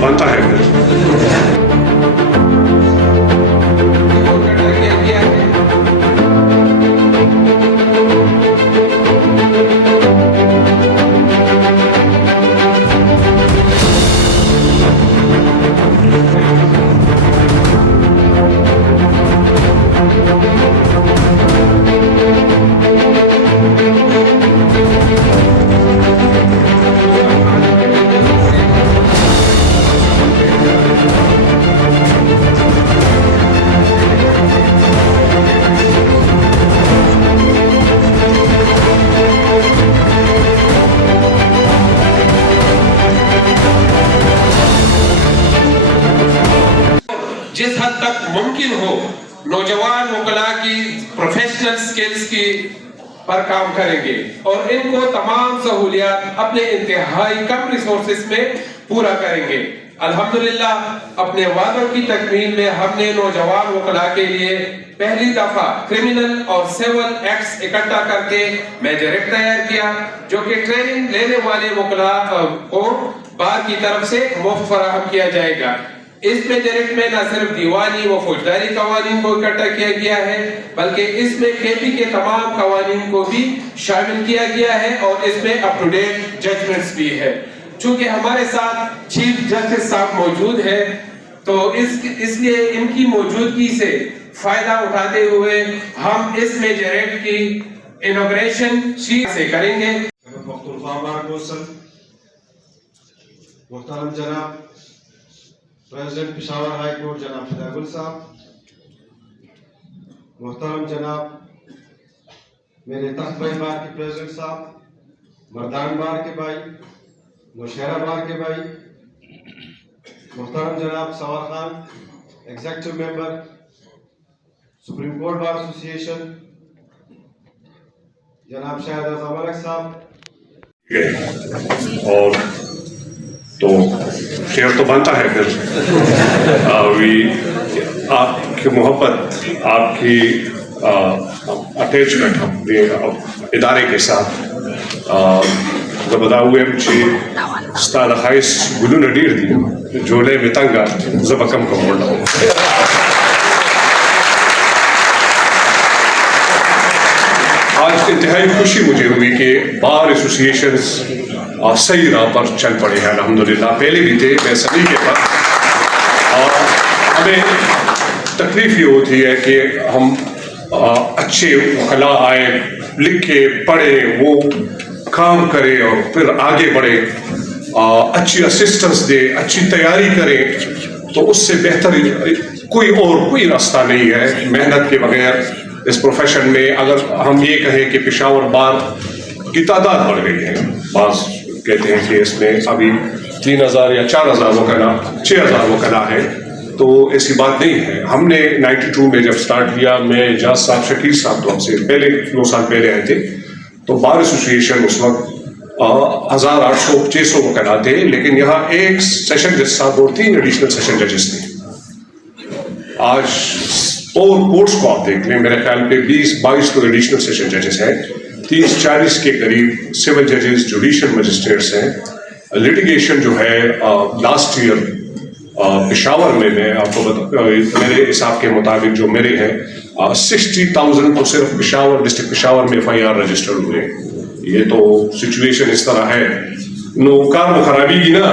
بنتا ہے پھر جس حد تک ممکن ہو نوجوان وکلاء کی پروفیشنل سکلز کی پر کام کریں گے اور ان کو تمام سہولیات اپنے انتہائی کم ریسورسز میں پورا کریں گے. الحمدللہ اپنے وعدوں کی تکمیل میں ہم نے نوجوان وکلاء کے لیے پہلی دفعہ کرمنل اور سیول ایکٹس اکٹھا کر کے میجر ایکٹ تیار کیا جو کہ ٹریننگ لینے والے وکلاء کو بار کی طرف سے مفت فراہم کیا جائے گا. اس میجر ایکٹ میں نہ صرف دیوانی و فوجداری قوانین کو اکٹھا کیا گیا ہے بلکہ اس میں KP کے تمام قوانین کو بھی شامل کیا گیا ہے اور اس میں اپ ٹو ڈیٹ ججمنٹس بھی ہے. چونکہ ہمارے ساتھ چیف جسٹس صاحب موجود ہے تو اس لیے ان کی موجودگی سے فائدہ اٹھاتے ہوئے ہم اس میجر ایکٹ کی انوگریشن شیٹ سے کریں گے. محترم جناب پریزیڈنٹ پشاور ہائی کورٹ جناب فدا گل صاحب، محترم جناب میرے تخت بھائی بار کے پریزیڈنٹ صاحب، مردان بار کے بھائی، نوشہرہ بار کے بھائی، محترم جناب سوار Khan executive member supreme court bar ایسوسی ایشن، جناب شاہد رضا ملک صاحب. اور تو فیئر تو بنتا ہے پھر آپ کی محبت، آپ کی اٹیچمنٹ اپنے ادارے کے ساتھ بداؤے مجھے ستارہ خائص گلو نڈیر دی جولے میں تنگا زبکم کو موڑ لاؤں. آج انتہائی خوشی مجھے ہوئی کہ بار ایسوسی ایشنز صحیح راہ پر چل پڑے ہیں الحمدللہ. پہلے بھی تھے میں سبھی کے پاس اور ہمیں تکلیف یہ ہوتی ہے کہ ہم اچھے وکلاء آئے، لکھے پڑھے، وہ کام کرے اور پھر آگے بڑھے، اچھی اسسٹنس دے، اچھی تیاری کرے، تو اس سے بہتر کوئی راستہ نہیں ہے محنت کے بغیر اس پروفیشن میں. اگر ہم یہ کہیں کہ پشاور بار کی تعداد بڑھ گئی ہے، بعض کہتے ہیں کہ اس میں ابھی 3000 یا 4000 وکلاء 6000 وکلاء ہے، تو ایسی بات نہیں ہے. ہم نے 92 میں جب سٹارٹ کیا، میں اجاز صاحب، شکیل صاحب تو ہم سے پہلے 2 سال پہلے آئے تھے، تو بار ایسوسی ایشن اس وقت 1800-600 وکلاء تھے، لیکن یہاں ایک سیشن جج صاحب اور 3 ایڈیشنل سیشن ججز تھے. آج اور کورٹس کو آپ دیکھ لیں، میرے خیال پہ 20-22 تو ایڈیشنل سیشن ججز ہیں، 30-40 کے قریب سول ججز، جوڈیشل مجسٹریٹس ہیں. لیٹیگیشن جو ہے لاسٹ ایئر پشاور میں آپ کو میرے حساب کے مطابق جو میرے ہیں 60,000 تو صرف پشاور ڈسٹرکٹ پشاور میں FIR رجسٹرڈ ہوئے. یہ تو سچویشن اس طرح ہے، نو کار خرابی کی نا.